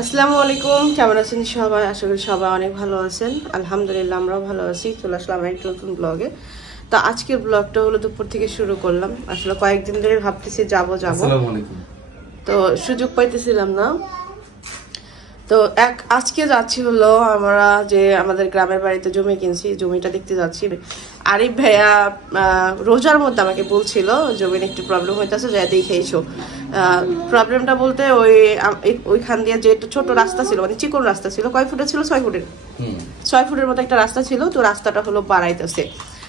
আসসালামু আলাইকুম, কেমন আছেন সবাই? আশা করি সবাই অনেক ভালো আছেন। আলহামদুলিল্লাহ আমরাও ভালো আছি। চলে আসলাম একটা নতুন ব্লগে। তো আজকের ব্লগটা হলো দুপুর থেকে শুরু করলাম। আসলে কয়েকদিন ধরে ভাবতেছি যাবো। আসসালামু আলাইকুম। তো সুযোগ পাইতেছিলাম না। তো আজকে যাচ্ছি হলো আমরা যে আমাদের গ্রামের বাড়িতে জমি কিনছি, জমিটা দেখতে যাচ্ছি। আরিফ ভাইয়া রোজার মধ্যে আমাকে বলছিল জমির একটু প্রবলেম হইতেছে, যা দেখে এসো। প্রবলেমটা বলতে ওইখান দিয়ে যে ছোট রাস্তা ছিল, মানে চিকন রাস্তা ছিল। কয় ফুটের ছিল? 6 ফুটের। 6 ফুটের মতো একটা রাস্তা ছিল। তো রাস্তাটা হলো বাড়াইতেছে।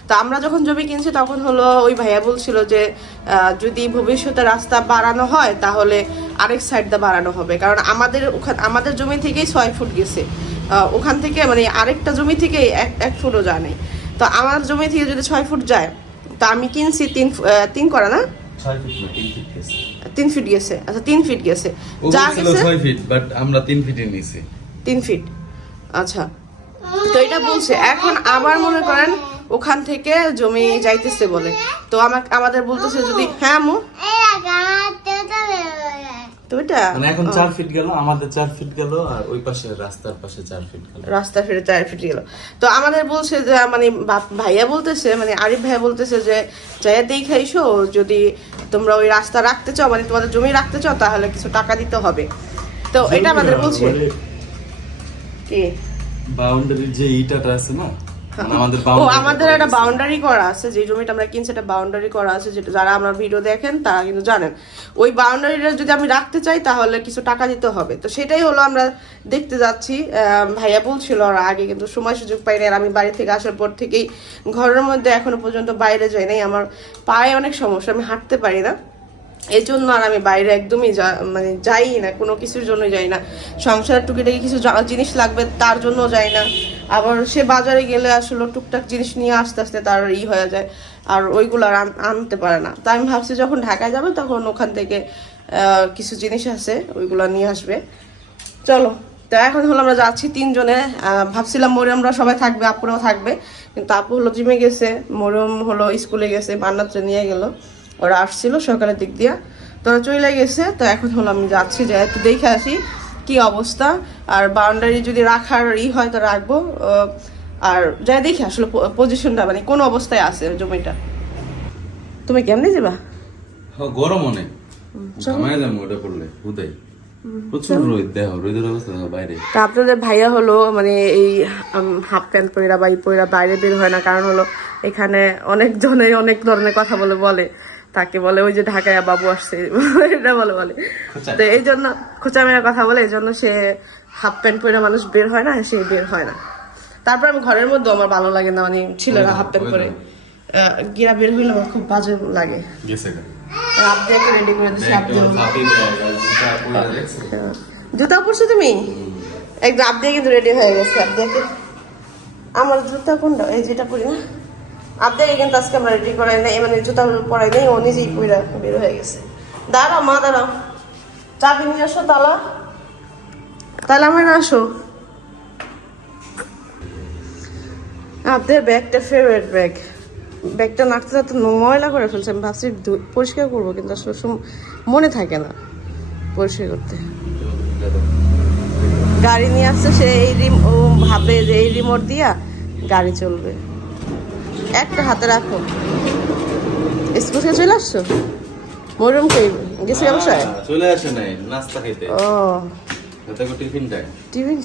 তো আমরা যখন জমি কিনছি তখন হলো ওই ভাইয়া বলছিল যে যদি ভবিষ্যতে রাস্তা বাড়ানো হয় তাহলে আরেক সাইড দিয়ে বাড়ানো হবে, কারণ আমাদের জমি থেকেই 6 ফুট গেছে, ওখান থেকে মানে আরেকটা জমি থেকে 1 ফুটও যায় নাই। তো আমার জমি থেকে যদি 6 ফুট যায়, তো আমি কিনছি 3 করা না 3 ফিট গেছে। আচ্ছা 3 ফিট গেছে, যা গেছে 6 ফিট, বাট আমরা 3 ফিটে নিছি। 3 ফিট। আচ্ছা, তো এটা বলছে। এখন আবার মনে করেন ওখান থেকে জমি যাইতেছে বলে, তো আমাদের বলতেছে যদি হ্যাঁ মু তো এটা মানে এখন 4 ফিট গেল, আমাদের 4 ফিট গেল, আর ওই পাশে রাস্তার পাশে 4 ফিট গেল, রাস্তা ফিরে 4 ফিট গেল। তো আমাদের বলছে যে মানে ভাইয়া বলতেছে, মানে আরিফ ভাইয়া বলতেছে যে যাইয়া দেখাইছো, যদি তোমরা ওই রাস্তা রাখতে চাও, মানে তোমাদের জমি রাখতে চাও, তাহলে কিছু টাকা দিতে হবে। তো এটা আমাদের বলছে কি বাউন্ডারির যে ইটাটা আছে না, আমাদের একটা বাউন্ডারি করা আছে, যে জমিটা আমরা কিনছি একটা বাউন্ডারি করা আছে, যেটা যারা আমার ভিডিও দেখেন তারা কিন্তু জানেন। ওই বাউন্ডারিটা যদি আমি রাখতে চাই তাহলে কিছু টাকা দিতে হবে। তো সেটাই হলো আমরা দেখতে যাচ্ছি। ভাইয়া বলছিল আর আগে, কিন্তু সময় সুযোগ পাই না। আর আমি বাড়ি থেকে আসার পর থেকেই ঘরের মধ্যে এখনো পর্যন্ত বাইরে যাই নাই। আমার পায়ে অনেক সমস্যা, আমি হাঁটতে পারি না, এই জন্য আর আমি বাইরে একদমই মানে যাই না, কোনো কিছুর জন্য যাই না। সংসারের টুকিটাকি কিছু জিনিস লাগবে তার জন্য যাই না। আবার সে বাজারে গেলে আসলে টুকটাক জিনিস নিয়ে আস্তে আস্তে তার হয়ে যায়, আর ওইগুলো আর আনতে পারে না। তাই আমি ভাবছি যখন ঢাকায় যাবে তখন ওখান থেকে কিছু জিনিস আছে ওইগুলো নিয়ে আসবে। চলো, তো এখন হলো আমরা যাচ্ছি 3 জনে। ভাবছিলাম মরিয়মরা সবাই থাকবে, আপুরাও থাকবে, কিন্তু আপু হলো জিমে গেছে, মরিয়ম হলো স্কুলে গেছে, মান্নাত্রে নিয়ে গেল। ওরা আসছিল সকালের দিক দিয়া, তোরা চলে গেছে। তো এখন হলো আমি যাচ্ছি, যাই একটু দেখে আসি কি অবস্থা। আর বাউন্ডারি যদি রাখার হয় তো রাখবো, আর যাই দেখি আসলে পজিশনটা মানে কোন অবস্থায় আছে জমিটা। তুমি কেমনে যাবা? গরম অনেক, ঘামায় যাবো ওটা করলে হুদাই প্রচুর রোদ, দেখো রোদের অবস্থা বাইরে। তা আপনাদের ভাইয়া হলো মানে এই হাফ প্যান্ট পরা বা পরা বাইরে বের হয় না, কারণ হলো এখানে অনেক জনে অনেক ধরনের কথা বলে তাকে বলে ওই যে ঢাকায় বাবু আসছে এটা বলে। তো এই জন্য খোঁচা মেয়ের কথা বলে, এই জন্য সে হাফ প্যান্ট পরে মানুষ বের হয় না, সে বের হয় না। তারপর আমি ঘরের মধ্যে আমার ভালো লাগে না, মানে ছেলেরা হাফ প্যান্ট পরে গিরা বের হইলে আমার খুব বাজে লাগে। রেডি করে দিচ্ছি। জুতা পরছো তুমি? একদম আবদিয়া কিন্তু রেডি হয়ে গেছে। আবদিয়াকে আমার জুতা কোনটা? এই যেটা পরি না, আবদিয়াকে কিন্তু আজকে আমরা রেডি করাই নাই, মানে জুতা পরাই নাই, ও নিজেই পইরা বের হয়ে গেছে। দাঁড়াও মা, দাঁড়াও, চাবি নিয়ে আসো, তালা আমার আসো। আপনার ব্যাগটা ফেভারিট ব্যাগটা নাড়তে নাড়তে ময়লা করে ফেলছে। আমি ভাবছি পরিষ্কার করবো, কিন্তু আসলে মনে থাকে না পরিষ্কার করতে। গাড়ি নিয়ে আসছে সে, ও ভাবে যে এই রিমোট দিয়া গাড়ি চলবে। একটা হাতে রাখো। স্কুল থেকে চলে আসছো? মরুম কে গেছে ব্যবসায়? চলে আসে নাই, নাস্তা খাইতে। ও টিফিন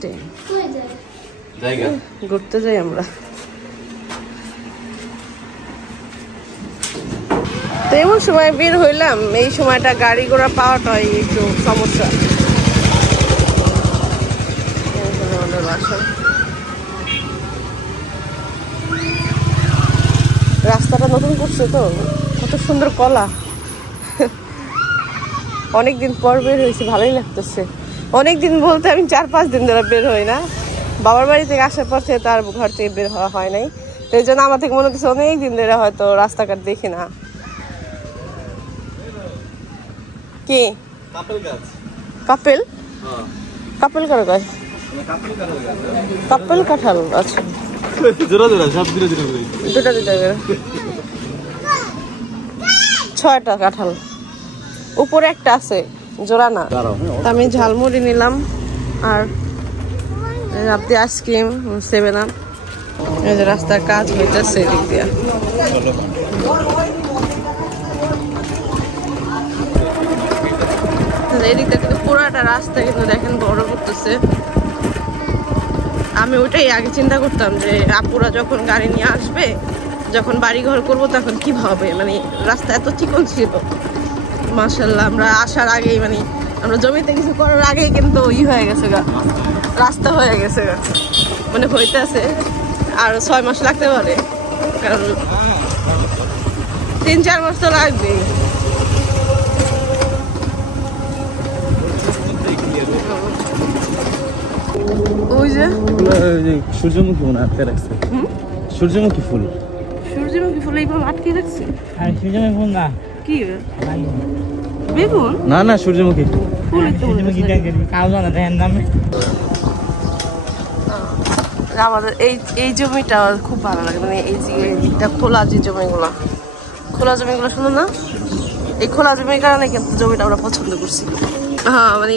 টাইম জায়গা ঘুরতে যাই আমরা। তো এমন সময় বের হইলাম, এই সময়টা গাড়ি ঘোড়া পাওয়াটা একটু সমস্যা। রাস্তাটা নতুন করছে তো, কত সুন্দর কলা। অনেকদিন পর বের হয়েছে, ভালোই লাগতেছে। অনেকদিন বলতে আমি 4-5 দিন ধরে বের হই না। বাবার বাড়ি থেকে আসার পর থেকে তার ঘর থেকে বের হওয়া হয় নাই, তো এই জন্য আমার থেকে মনে হচ্ছে অনেকদিন ধরে হয়তো রাস্তাঘাট দেখি না। কি কাপেল কারো গাছ? কাপেল কাঁঠাল। আচ্ছা, দুটা 6টা কাঁঠাল, উপরে একটা আছে জোড়া না। আমি ঝালমুড়ি নিলাম, আর আপনি আইসক্রিম 7 আপ। এই যে রাস্তার কাজ হইতেছে এদিক দিয়া। এদিকটা কিন্তু পুরাটা রাস্তা কিন্তু দেখেন বড় করতেছে। আমি ওইটাই আগে চিন্তা করতাম যে আপুরা যখন গাড়ি নিয়ে আসবে, যখন বাড়ি ঘর করবো তখন কি হবে, মানে রাস্তা এত চিকন ছিল। মাশাআল্লাহ আমরা আসার আগেই মানে আমরা জমিতে কিছু করার আগেই কিন্তু হয়ে গেছে গা, রাস্তা হয়ে গেছে গা, মানে হইতেছে। আর 6 মাস লাগতে পারে, কারণ 3-4 মাস তো লাগবে। ওই যে সূর্যমুখী মনে আটকে রাখছে। সূর্যমুখী ফুল, সূর্যমুখী ফুল এইভাবে আটকে রাখছে। সূর্যমুখী ফুল না কি বেগুন? না না সূর্যমুখী ফুল। আমাদের এই জমিটা খুব ভালো লাগে, মানে এই যে দিকটা খোলা, যে জমিগুলো শুনো না, এই খোলা জমির কারণে কিন্তু জমিটা আমরা পছন্দ করছি। হ্যাঁ মানে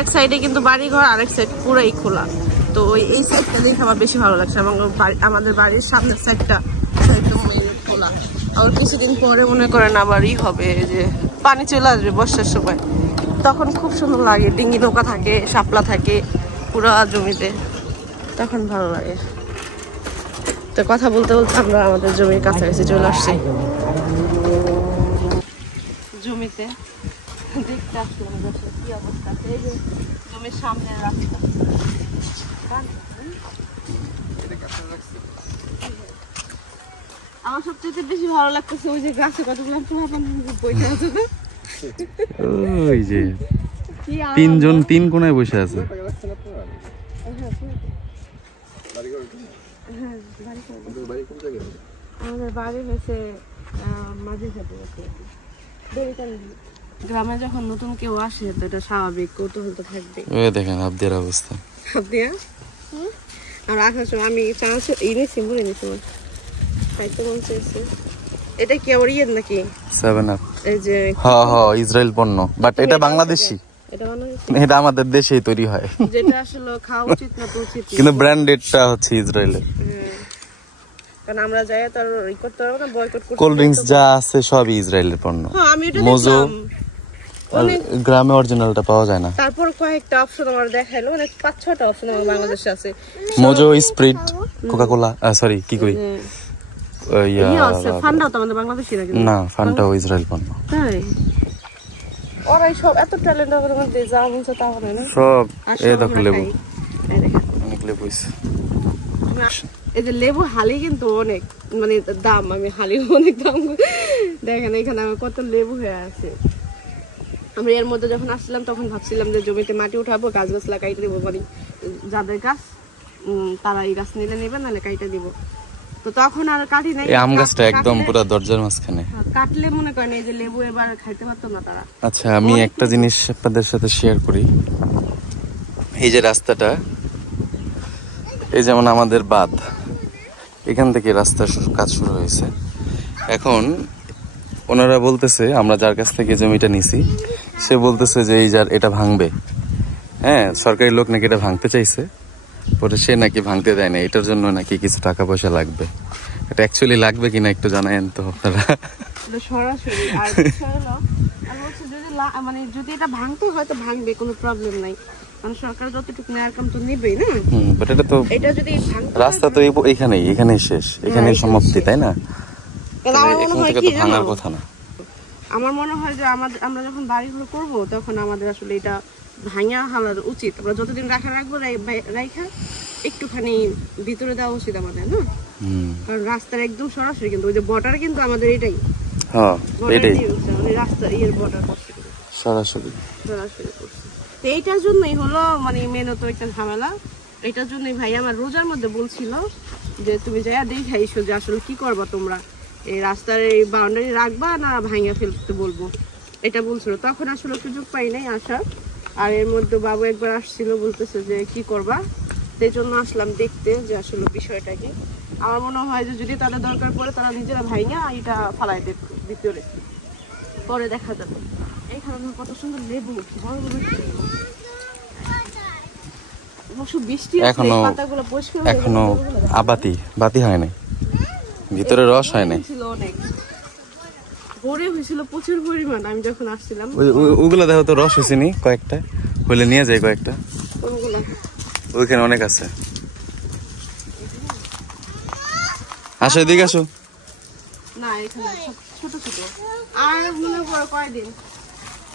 এক সাইডে কিন্তু বাড়ি ঘর, আরেক সাইড পুরাই খোলা। তো এই সাইডটা দেখে আমার বেশি ভালো লাগছে। আমাদের বাড়ির সামনের সাইডটা একদম খোলা। আর কিছুদিন পরে মনে করেন আবারই হবে যে পানি চলে আসবে বর্ষার সময়, তখন খুব সুন্দর লাগে। ডিঙ্গি নৌকা থাকে, শাপলা থাকে পুরা জমিতে, তখন ভালো লাগে। তো কথা বলতে বলতে আমরা আমাদের জমির কাছাকাছি চলে আসছি। জমিতে দেখতে আসলাম কি অবস্থা। এই যে জমির সামনের রাস্তা, আমার সবচেয়ে বেশি ভালো লাগতেছে ওই যে গাছে কতগুলো বইতে আছে, ওই যে 3 জন 3 কোণায় বসে আছে। আমাদের বাড়ি হয়েছে গ্রামে। যখন নতুন কেউ আসে তো এটা স্বাভাবিক, কৌতূহল তো থাকবে। দেখেন আবদিয়ার অবস্থা। আবদিয়া আর আসার সময় আমি চান্স এনেছি, মনে নিছি খাইতে মন চাইছে। এটা কি আবার ইয়ের নাকি 7 আপ? এই যে ইসরায়েল পণ্য, বাট এটা বাংলাদেশি, এটা আমাদের দেশেই তৈরি হয়। যেটা আসলে খাওয়া উচিত না, উচিত কিন্তু ব্র্যান্ডেডটা হচ্ছে ইসরায়েলের। কারণ আমরা যাই তো আর ই করতে পারবো না, বয়কট করতে। কোল্ড ড্রিঙ্কস যা আছে সবই ইসরায়েলের পণ্য। হ্যাঁ আমি এটা মোজো দেখলাম, গ্রামে অরিজিনালটা পাওয়া যায় না। তারপর কয়েকটা অপশন আমার দেখাইলো, মানে 5-6টা অপশন আমার বাংলাদেশে আছে। মোজো, স্প্রিট, কোকা-কোলা, সরি কি কই, ফান্ডাও তো আমাদের বাংলাদেশি না, ফান্টাও ইসরায়েল পণ্য। তাই ওরাই সব এত ট্যালেন্ট ওদের মধ্যে, যা বলছে তা হবে না সব। এই দেখো আমরা লেবু, খাই। এই দেখেন অনেক লেবু আছে। এই যে লেবু হালি কিন্তু অনেক মানে দাম, আমি হালি অনেক দাম। দেখেন এখানে আমার কত লেবু হয়ে আছে। আমরা এর মধ্যে যখন আসছিলাম তখন ভাবছিলাম যে জমিতে মাটি উঠাবো, গাছ লাগাইতে দেবো, মানে যাদের গাছ তারা এই গাছ নিলে নেবে, নাহলে কাইটা দিব। তো তখন আর কাটি নাই, এই আম গাছটা একদম পুরো দরজার মাঝখানে। কাটলে মনে করেন এই যে লেবু এবার খাইতে পারতো না তারা। আচ্ছা আমি একটা জিনিস আপনাদের সাথে শেয়ার করি। এই যে রাস্তাটা, এই যেমন আমাদের বাঁধ, এখান থেকে রাস্তার কাজ শুরু হয়েছে। এখন ওনারা বলতেছে, আমরা যার কাছ থেকে জমিটা নিছি সে বলতেছে যে এটা ভাঙবে। হ্যাঁ, সরকারি লোক নাকি এটা ভাঙতে চাইছে, পরে সে নাকি ভাঙতে দেয় না, এটার জন্য নাকি কিছু টাকা পয়সা লাগবে। এটা অ্যাকচুয়ালি লাগবে কিনা একটু জানায়েন তো আপনারা। সরাসরি আর মানে যদি এটা ভাঙতে হয় তো ভাঙবে, কোনো প্রবলেম নাই, কারণ সরকার যতটুকু নেয়ার কাম তো নেবেই না। বাট এটা তো রাস্তা তো এখানেই শেষ, এখানেই সমাপ্তি, তাই না? এখান থেকে তো ভাঙার কথা না। আমার মনে হয় যে আমরা যখন বাড়িঘর করবো তখন আমাদের আসলে এটা ভাঙা হালার উচিত। আমরা যতদিন রাখবো রাখা একটুখানি ভিতরে দেওয়া উচিত আমাদের, না? কারণ রাস্তার একদম সরাসরি কিন্তু ওই যে বর্ডার কিন্তু আমাদের এটাই। হ্যাঁ এটাই রাস্তা, এর বর্ডার সরাসরি করছে। তো এইটার জন্যই হলো মানে মেনত একটা ঝামেলা। এটার জন্যই ভাই আমার রোজার মধ্যে বলছিল যে তুমি যাইয়া দেখাইছো যে আসলে কি করবা তোমরা, এই রাস্তার এই বাউন্ডারি রাখবা না ভাঙিয়া ফেলতে বলবো, এটা বলছিল। তখন আসলে সুযোগ পাই নাই আসা। আর এর মধ্যে বাবু একবার আসছিল, বলতেছে যে কি করবা, সেই জন্য আসলাম দেখতে যে আসলে বিষয়টা কি। আমার মনে হয় যে যদি তাদের দরকার পড়ে তারা নিজেরা ভাঙিয়া এটা ফালাই দেবে ভিতরে, পরে দেখা যাবে। এখানে কত সুন্দর লেবু, বড় বড় লেবু। অবশ্য বৃষ্টি আছে, এখনো পাতাগুলো পরিষ্কার এখনো বাতি হয় নাই, ভিতরে রস হয় নাই। ছিল অনেক ভরে হয়েছিল প্রচুর পরিমাণ আমি যখন আসছিলাম। ওগুলো দেখো তো রস হয়েছে নি কয়েকটা, হইলে নিয়ে যায় কয়েকটা, কোনগুলো? ওইখানে অনেক আছে। আসো এদিকে আসো। না এখানে সব ছোট ছোট। আর মনে পড়ে কয়দিন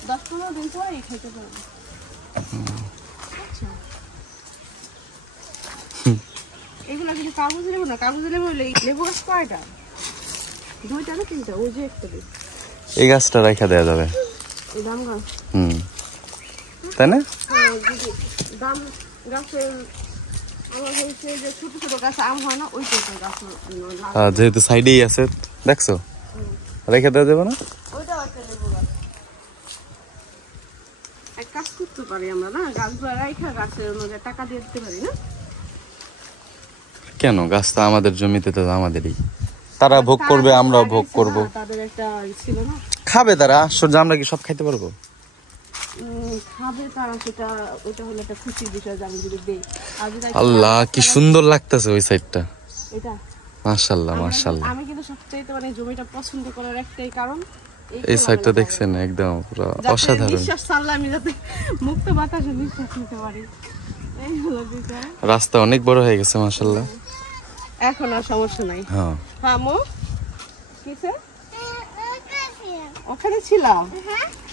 10-15 দিন পরে খেতে পারবো। এগুলো কিন্তু কাগজ লেবু না, কাগজ লেবু হলে লেবু গাছ কয়টা? 2টা না 3টা? ওই যে একটা দিন এই গাছটা রাখা দেওয়া যাবে। এই দাম গাছ, তাই না? দাম গাছের আমার হয়েছে যে ছোট ছোট গাছ আম হয় না, ওই ছোট গাছ যেহেতু সাইডেই আছে, দেখছো রেখে দেওয়া যাবে না? ওইটাও একটা লেবু গাছ। এক কাজ করতে পারি আমরা না, গাছগুলো রাইখা গাছের অনুযায়ী টাকা দিয়ে দিতে পারি না? কেন? গাছ তো আমাদের জমিতে, তো আমাদেরই, তারা ভোগ করবে, আমরাও ভোগ করব। তাদের একটা ছিল না, খাবে তারা, আশ্চর্য, আমরা কি সব খাইতে পারবো? খাবে তারা, সেটা ওটা হলো একটা খুশির বিষয় যে আমি যদি দেই। আল্লাহ কি সুন্দর লাগতেছে ওই সাইডটা, এটা মাশাআল্লাহ মাশাআল্লাহ। আমি কিন্তু সবচেয়ে মানে জমিটা পছন্দ করার একটাই কারণ এই সাইডটা দেখছেন, একদম পুরো অসাধারণ। নিঃশ্বাস ছাড়লে আমি যাতে মুক্ত বাতাসে নিঃশ্বাস নিতে পারি, এই হলো বিষয়। রাস্তা অনেক বড় হয়ে গেছে মাশাআল্লাহ, এখন আর সমস্যা নাই। হ্যাঁ মো কিসে ওখানে ছিলাম,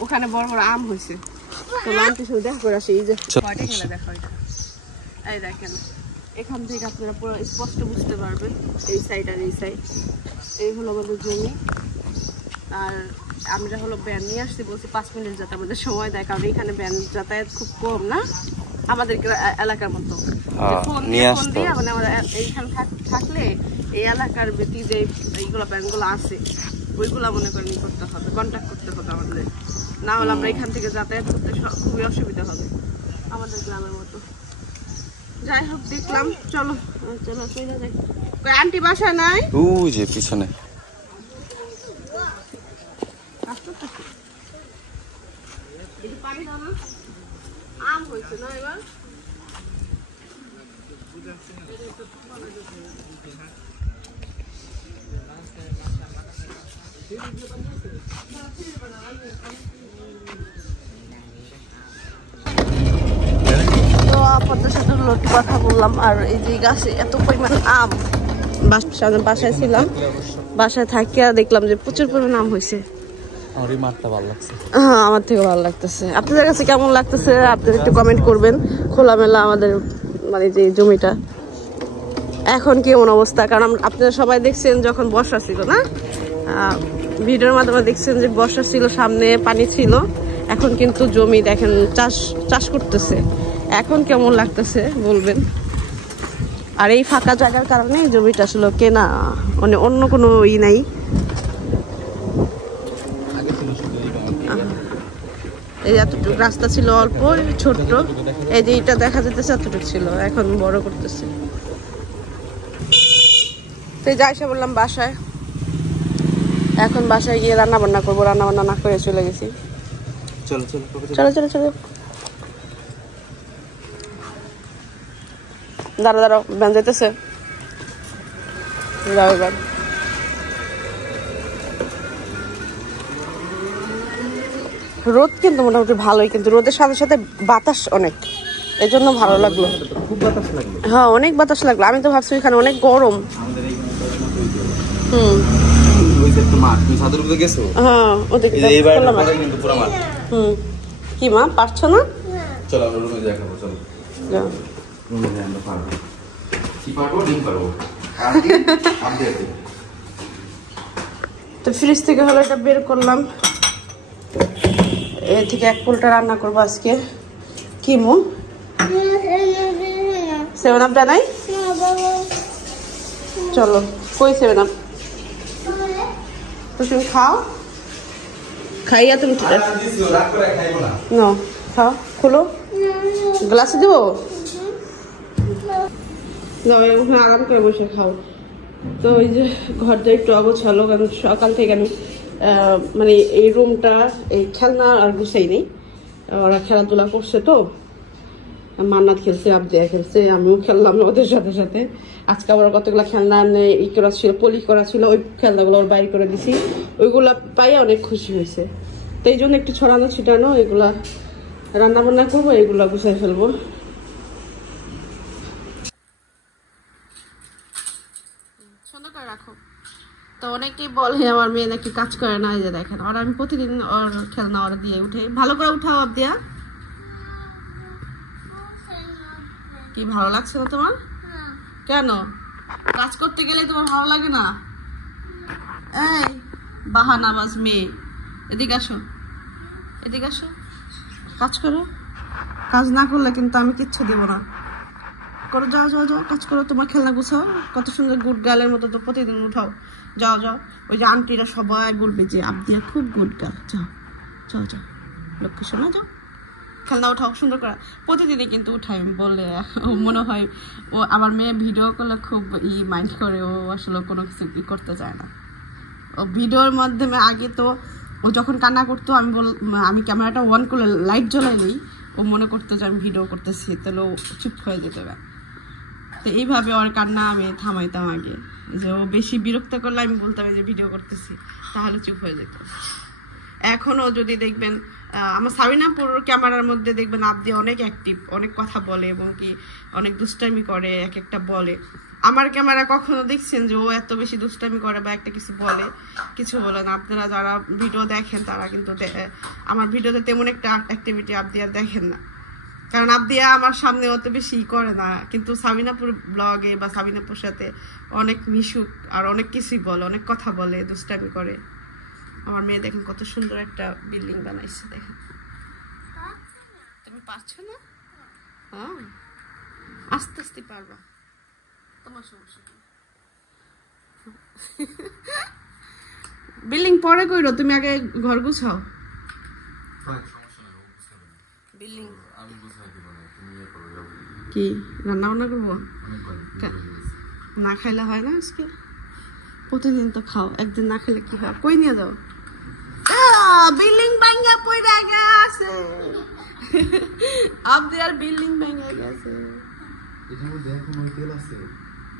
ওখানে বড় বড় আম হয়েছে, তো আনতে শুধু দেখ করে আসি। এই যে কয়টা কিনা দেখো, এটা এই দেখেন, এখান থেকে আপনারা পুরো স্পষ্ট বুঝতে পারবেন এই সাইড আর এই সাইড। এই হলো আমাদের জমি। আর আমরা হলো ব্যান নিয়ে আসছি, বলছি 5 মিনিট যাতে আমাদের সময় দেয়, কারণ এখানে ব্যান যাতায়াত খুব কম না আমাদের এলাকার মতো। ফোন দিয়ে মানে আমরা এইখানে থাকলে এই এলাকার ব্যক্তি যে এইগুলো ব্যানগুলো আছে ওইগুলা মনে করেন করতে হবে, কন্ট্যাক্ট করতে হবে আমাদের, না হলে আমরা এখান থেকে যাতায়াত করতে খুবই অসুবিধা হবে আমাদের গ্রামের মতো। যাই হোক দেখলাম, চলো চলো চলে যাই। আন্টি বাসা নাই, ওই যে পিছনে আম হয়েছে না এবার। তো আপনাদের সাথে লটি কথা বললাম, আর এই যে গাছে এত পরিমাণ আম, বাসায় ছিলাম, বাসায় থাকিয়া দেখলাম যে প্রচুর পরিমাণ আম হয়েছে। হ্যাঁ আমার থেকে ভালো লাগতেছে। আপনাদের কাছে কেমন লাগতেছে আপনারা একটু কমেন্ট করবেন। খোলামেলা আমাদের মানে যে জমিটা এখন কেমন অবস্থা, কারণ আপনারা সবাই দেখছেন যখন বর্ষা ছিল না, ভিডিওর মাধ্যমে দেখছেন যে বর্ষা ছিল, সামনে পানি ছিল, এখন কিন্তু জমি দেখেন চাষ করতেছে। এখন কেমন লাগতেছে বলবেন। আর এই ফাঁকা জায়গার কারণে জমিটা আসলে কেনা, মানে অন্য কোনো নাই। এই এতটুকু রাস্তা ছিল, অল্প ছোট্ট, এই যে এটা দেখা যেতেছে এতটুকু ছিল, এখন বড় করতেছে। তো যাই সে বললাম বাসায়, এখন বাসায় গিয়ে রান্না বান্না করবো, রান্না বান্না না করে চলে গেছি। চলো চলো চলো চলো, দাঁড়াও দাঁড়াও, ব্যান যেতেছে, যাও এবার। রোদ কিন্তু মোটামুটি ভালোই, কিন্তু রোদের সাথে সাথে বাতাস অনেক, এই জন্য ভালো লাগলো। হ্যাঁ অনেক বাতাস লাগলো, আমি তো ভাবছি এখানে অনেক গরম। হ্যাঁ ওদিকে কি মা পারছো না? তো ফ্রিজ থেকে হলো এটা বের করলাম, এ থেকে 1 পোলটা রান্না করবো আজকে। কি মো 7 আপ নাই? চলো কই 7 আপ, তো তুমি খাও, খাইয়া তুমি খাও, খোলো, গ্লাসে দেবো, আরাম করে বসে খাও। তো ওই যে ঘরটা একটু অগোছালো, কারণ সকাল থেকে আমি মানে এই রুমটা এই খেলনা আর গুছাই নেই, ওরা খেলাধুলা করছে তো মান্নাত খেলছে, আবদিয়া খেলছে, আমিও খেললাম ওদের সাথে সাথে। আজকে আবার কতগুলো খেলনা ই করা ছিল, পলি করা ছিল, ওই খেলনাগুলো ওর বাইর করে দিছি। ওইগুলা পাইয়া অনেক খুশি হয়েছে। তো এই জন্য একটু ছড়ানো ছিটানো, এগুলা রান্না বান্না করবো, এগুলা গুছাই ফেলবো। সুন্দর করে রাখো। তো অনেকেই বলে আমার মেয়ে নাকি কাজ করে না, এই যে দেখেন, আর আমি প্রতিদিন ওর খেলনা ওরা দিয়ে উঠে। ভালো করে উঠাও আবদিয়া। কি ভালো লাগছে না তোমার? কেন কাজ করতে গেলে তোমার ভালো লাগে না? এই বাহানাবাজ মেয়ে, এদিকে আসো, এদিকে আসো, কাজ করো। কাজ না করলে কিন্তু আমি কিচ্ছু দেবো না। করো, যাও যাও যাও, কাজ করো, তোমার খেলনা গুছাও। কত সুন্দর গুড গার্লের মতো তো প্রতিদিন উঠাও। যাও যাও, ওই যে আন্টিরা সবাই বলবে যে আবদিয়া খুব গুড গার্ল। যাও যাও যাও, লক্ষ্মী শোনা, যাও খেলনা উঠাও সুন্দর করে। প্রতিদিনই কিন্তু উঠাই, বললে মনে হয় ও আমার মেয়ে ভিডিও করলে খুব মাইন্ড করে, ও আসলে কোনো কিছু করতে চায় না। ও ভিডিওর মাধ্যমে আগে তো ও যখন কান্না করতো, আমি ক্যামেরাটা অন করলে লাইট জ্বলাইলেই ও মনে করতো যে আমি ভিডিও করতেছি, তাহলে ও চুপ হয়ে যেত না। তো এইভাবে ওর কান্না আমি থামাইতাম আগে, যে ও বেশি বিরক্ত করলে আমি বলতাম যে ভিডিও করতেছি, তাহলে চুপ হয়ে যেত। এখনো যদি দেখবেন আমার সাবিনাপুর ক্যামেরার মধ্যে দেখবেন আবদিয়া অনেক অ্যাক্টিভ, অনেক কথা বলে এবং কি অনেক দুষ্টামি করে, এক একটা বলে। আমার ক্যামেরা কখনো দেখছেন যে ও এত বেশি দুষ্টামি করে বা একটা কিছু বলে? কিছু বলে না। আপনারা যারা ভিডিও দেখেন তারা কিন্তু আমার ভিডিওতে তেমন একটা অ্যাক্টিভিটি আবদিয়া দেখেন না, কারণ আবদিয়া আমার সামনে অত বেশি করে না। কিন্তু সাবিনাপুর ব্লগে বা সাবিনাপুর সাথে অনেক মিশুক আর অনেক কিছুই বলে, অনেক কথা বলে, দুষ্টামি করে। আমার মেয়ে দেখেন কত সুন্দর একটা বিল্ডিং বানাইছে, দেখেন। তুমি পারছো না? হ্যাঁ, আস্তে আস্তে পারবা, তোমার সমস্যা কি? বিল্ডিং পরে কইরো, তুমি আগে ঘর গুছাও। বিল্ডিং কি রান্না বান্না করবো? না খাইলে হয় না? আজকে প্রতিদিন তো খাও, একদিন না খেলে কি হয়? কই নিয়ে যাও? বিল্ডিং ভাঙা পড়ে গেছে, আবদিয়ার বিল্ডিং ভেঙে গেছে।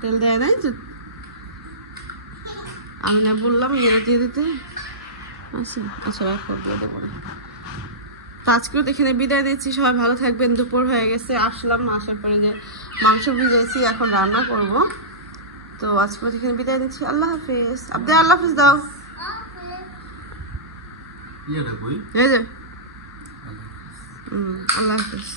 তেল দেয় নাই তো, আমি না বললাম ইয়ে দিয়ে দিতে। আচ্ছা আচ্ছা, রাখো, দিয়ে দেবো না। তো আজকেও এখানে বিদায় দিচ্ছি, সবাই ভালো থাকবেন। দুপুর হয়ে গেছে, আসলাম, আসার পরে যে মাংস ভিজাইছি এখন রান্না করব। তো আজকে এখানে বিদায় দিচ্ছি, আল্লাহ হাফিজ। আবদিয়া আল্লাহ হাফিজ দাও। এই যে আল্লাহ হাফিজ।